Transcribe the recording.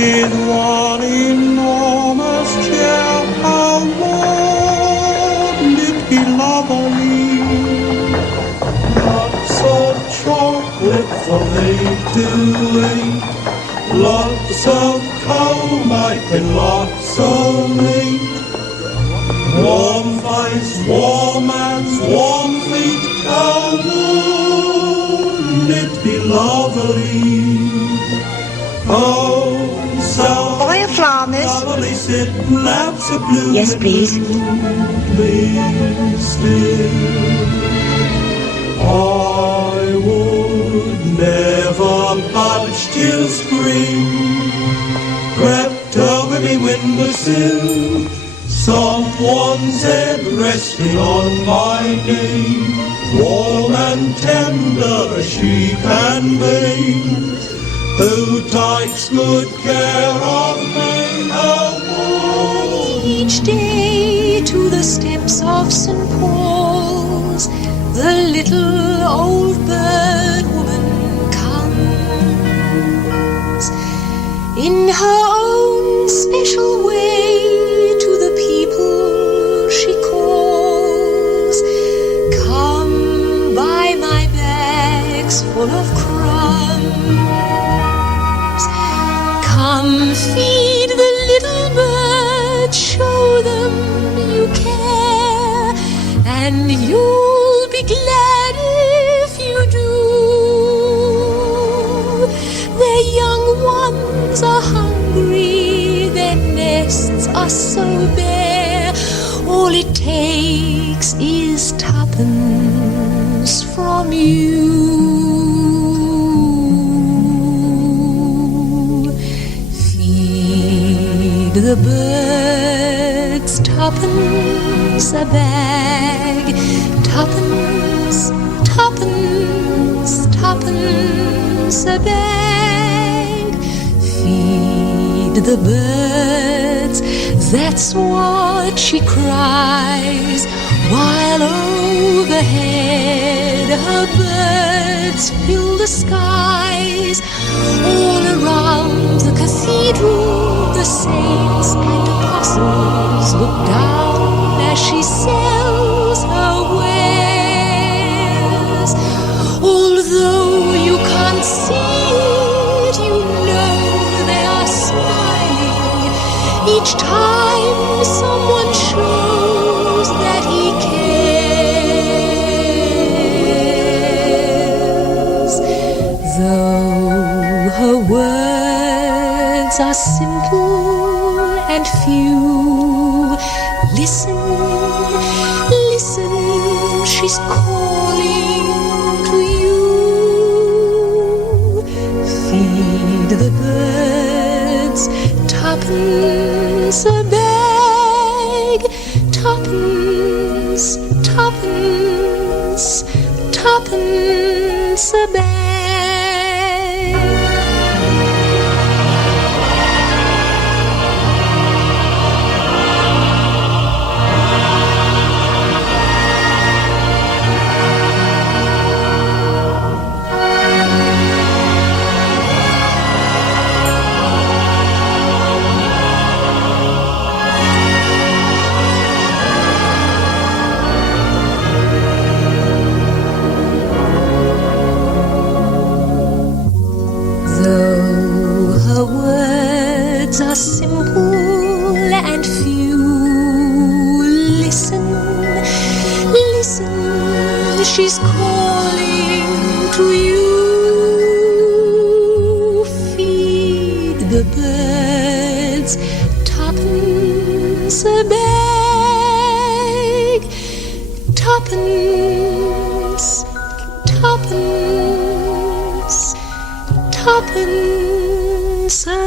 with one enormous chair. How wouldn't it be lovely? Lots of chocolate for me to eat, lots of coal making, lots of meat. Warm face, warm hands, warm feet. How wouldn't it be lovely? Oh, so Oil farmers. lovely sitting laps of blue. Yes, please. Still, I would never budge till spring crept over me windowsill. Someone's head resting on my knee, warm and tender as she can be. Who takes good care of me? Each day to the steps of St. Paul's, the little old bird woman comes in her own special way to the people she calls. Come buy my bags full of crumbs. Come feed the little birds, show them you care, and you'll be glad if you do. Their young ones are hungry, their nests are so bare. All it takes is tuppence from you. Feed the birds tuppence a bag, tuppence, tuppence, tuppence a bag. Feed the birds, that's what she cries, while overhead her birds fill the skies. All around the cathedral the saints and apostles look down as she sells her wares. Although you can't see it, you know they are smiling each time someone shows that he cares. Though her words are simple and few, listen, listen, she's calling to you. Feed the birds tuppence a bag, tuppence, tuppence, tuppence a bag. Are simple and few. Listen, listen, she's calling to you. Feed the birds tuppence a bag, tuppence, tuppence, tuppence a